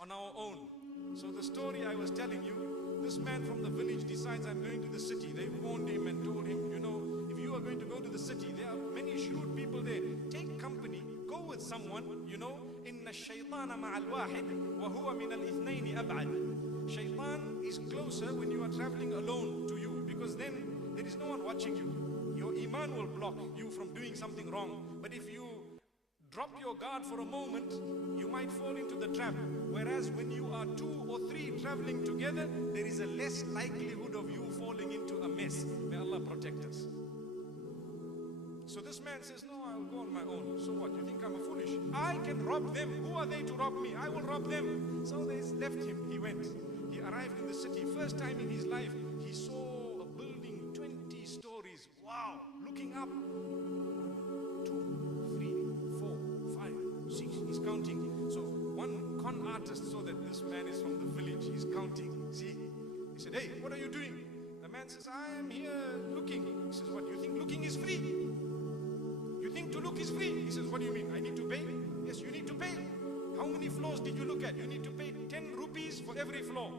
on our own. So the story I was telling you, this man from the village decides, I'm going to the city. They warned him and told him, you know, if you are going to go to the city, there are many shrewd people there. Take company, go with someone, you know. Inna shaytana ma'al wahid wa huwa min al-ithnayni ab'ad. Shaitan is closer when you are traveling alone to you, because then there is no one watching you. Your iman will block you from doing something wrong. But if you drop your guard for a moment, you might fall into the trap. Whereas when you are 2 or 3 traveling together, there is a less likelihood of you falling into a mess. May Allah protect us. So this man says, no, I'll go on my own. So what, you think I'm a foolish? I can rob them. Who are they to rob me? I will rob them. So they left him, he went. He arrived in the city. First time in his life, he saw a building 20 stories. Wow, looking up. 1, 2, 3, 4, 5, 6. He's counting. So one con artist saw that this man is from the village. He's counting. See? He said, hey, what are you doing? The man says, I am here looking. He says, what, you think looking is free? You think to look is free? He says, what do you mean? I need to pay? Yes, you need to pay. How many floors did you look at? You need to pay 10 rupees for every floor.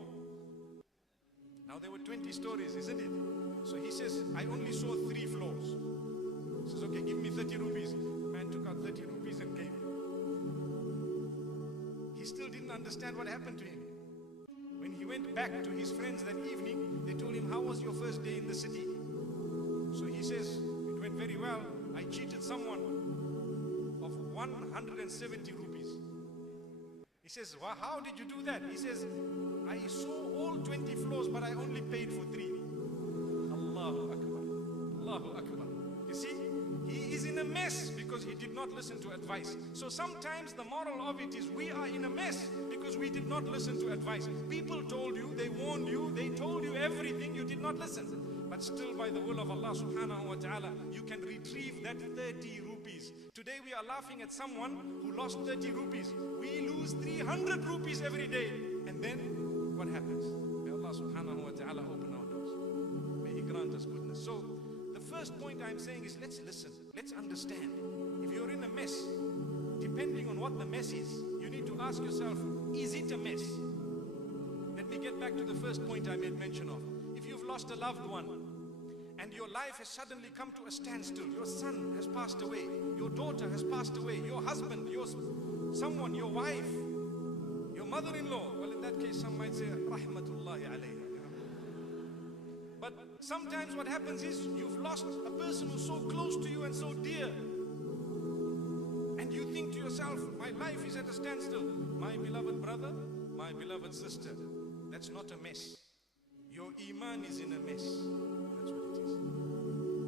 Now there were 20 stories, isn't it? So he says, I only saw 3 floors. He says, okay, give me 30 rupees. The man took out 30 rupees and gave him. He still didn't understand what happened to him. When he went back to his friends that evening, they told him, how was your first day in the city? So he says, it went very well. I cheated someone of 170 rupees. He says, well, how did you do that? He says, I saw all 20 floors, but I only paid for 3. Allahu Akbar. Allahu Akbar. You see, he is in a mess because he did not listen to advice. So sometimes the moral of it is we are in a mess because we did not listen to advice. People told you, they warned you, they told you everything, you did not listen. But still, by the will of Allah subhanahu wa ta'ala, you can retrieve that 30 rupees. Today we are laughing at someone who lost 30 rupees. We lose 300 rupees every day. And then, what happens? May Allah subhanahu wa ta'ala open our doors. May He grant us goodness. So, the first point I'm saying is, let's listen. Let's understand. If you're in a mess, depending on what the mess is, you need to ask yourself, is it a mess? Let me get back to the first point I made mention of. If you've lost a loved one and your life has suddenly come to a standstill, your son has passed away, your daughter has passed away, your husband, your wife, your mother-in-law, well, in that case some might say rahmatullahi alaihi. But sometimes what happens is you've lost a person who's so close to you and so dear, and you think to yourself, my life is at a standstill. My beloved brother, my beloved sister, that's not a mess. Your iman is in a mess. That's what it is.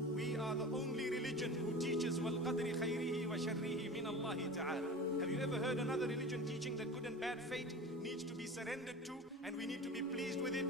We are the only religion who teaches وَالْقَدْرِ خَيْرِهِ وَشَرِّهِ مِنَ اللَّهِ تَعَالَى. Have you ever heard another religion teaching that good and bad fate needs to be surrendered to and we need to be pleased with it?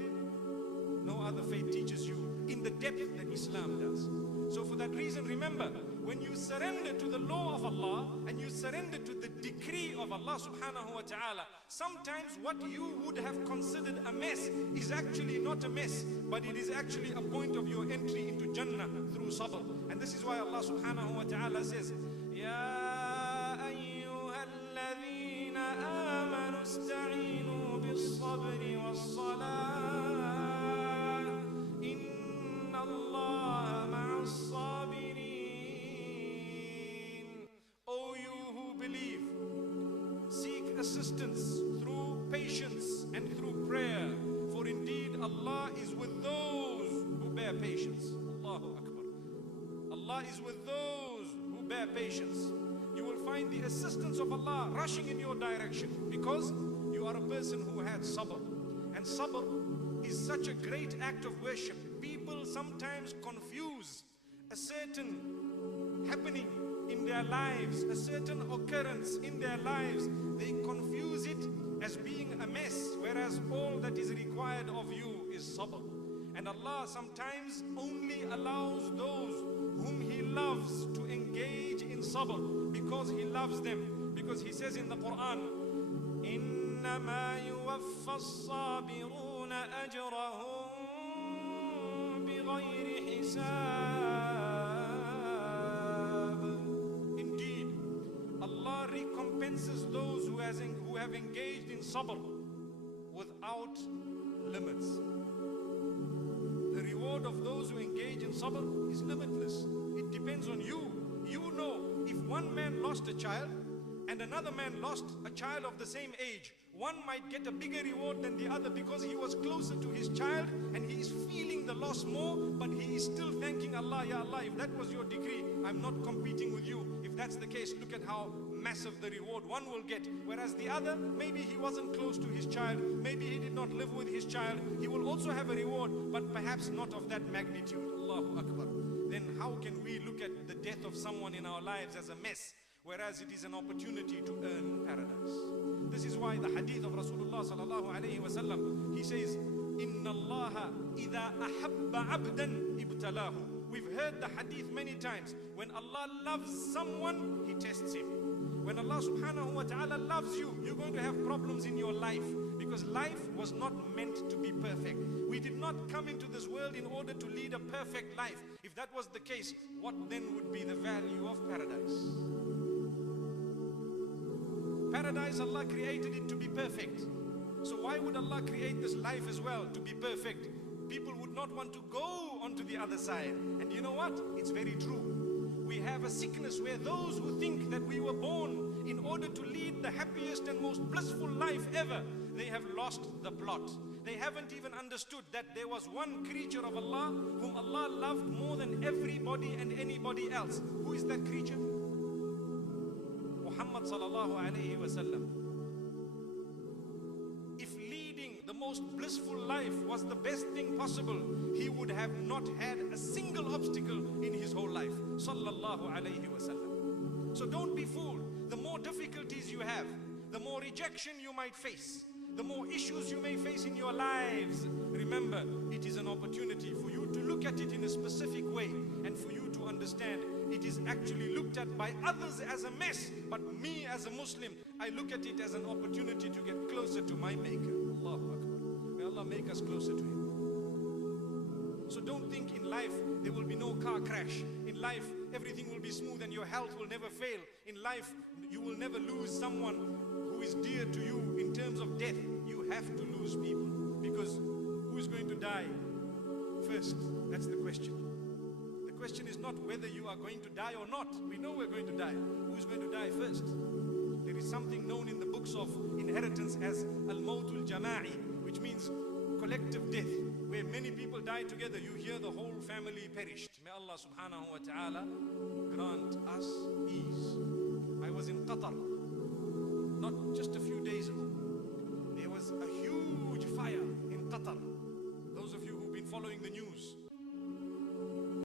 No other faith teaches you in the depth that Islam does. So for that reason, remember, when you surrender to the law of Allah and you surrender to the decree of Allah subhanahu wa ta'ala, sometimes what you would have considered a mess is actually not a mess, but it is actually a point of your entry into Jannah through sabr. And this is why Allah subhanahu wa ta'ala says, Ya ayyuhalladhina amanu ista'inu bis-sabri was-salah, inna Allah ma'as-sabirin. O you who believe, seek assistance through patience and through prayer, for indeed Allah is with those who bear patience. Allahu Akbar. Allah is with those who bear patience. You will find the assistance of Allah rushing in your direction because you are a person who had sabr. And sabr is such a great act of worship. People sometimes confuse a certain happening in their lives, a certain occurrence in their lives. They confuse it as being a mess, whereas all that is required of you is sabr. And Allah sometimes only allows those whom He loves to engage in sabr because He loves them. Because He says in the Quran, إِنَّمَا يُوَفَّى الصَّابِرُونَ أَجْرَهُمْ بِغَيْرِ حِسَابٍ. Indeed, Allah recompenses those who have engaged in sabr without limits. The reward of those who engage in sabr is limitless. It depends on you. You know, if one man lost a child and another man lost a child of the same age, one might get a bigger reward than the other because he was closer to his child and he is feeling the loss more, but he is still thanking Allah. Ya Allah, if that was your decree, I'm not competing with you. If that's the case, look at how massive the reward one will get. Whereas the other, maybe he wasn't close to his child, maybe he did not live with his child, he will also have a reward, but perhaps not of that magnitude. Allahu Akbar. Then how can we look at the death of someone in our lives as a mess, whereas it is an opportunity to earn paradise? This is why the hadith of Rasulullah sallallahu alaihi wasallam, he says, Inna Allaha idha ahabba abdan ibtalahu. We've heard the hadith many times. When Allah loves someone, He tests him. When Allah subhanahu wa ta'ala loves you, you're going to have problems in your life, because life was not meant to be perfect. We did not come into this world in order to lead a perfect life. If that was the case, what then would be the value of paradise? Paradise, Allah created it to be perfect. So why would Allah create this life as well to be perfect? People would not want to go onto the other side. And you know what? It's very true. We have a sickness where those who think that we were born in order to lead the happiest and most blissful life ever, they have lost the plot. They haven't even understood that there was one creature of Allah whom Allah loved more than everybody and anybody else. Who is that creature? Muhammad sallallahu alaihi wasallam. If leading the most blissful life was the best thing possible, he would have not had a single obstacle in his whole life. Sallallahu alaihi wasallam. So don't be fooled. The more difficulties you have, the more rejection you might face, the more issues you may face in your lives, remember, it is an opportunity for you to look at it in a specific way, and for you to understand it is actually looked at by others as a mess, but me as a Muslim, I look at it as an opportunity to get closer to my Maker. Allahu Akbar. May Allah make us closer to Him. So don't think in life there will be no car crash. In life everything will be smooth and your health will never fail. In life you will never lose someone who is dear to you in terms of death. You have to lose people, because who is going to die first? That's the question. The question is not whether you are going to die or not. We know we're going to die. Who's going to die first? There is something known in the books of inheritance as al-mawtul jama'i, which means collective death, where many people die together. You hear the whole family perished. May Allah subhanahu wa ta'ala grant us ease. I was in Qatar not just a few days ago. There was a huge fire in Qatar. Those of you who've been following the news,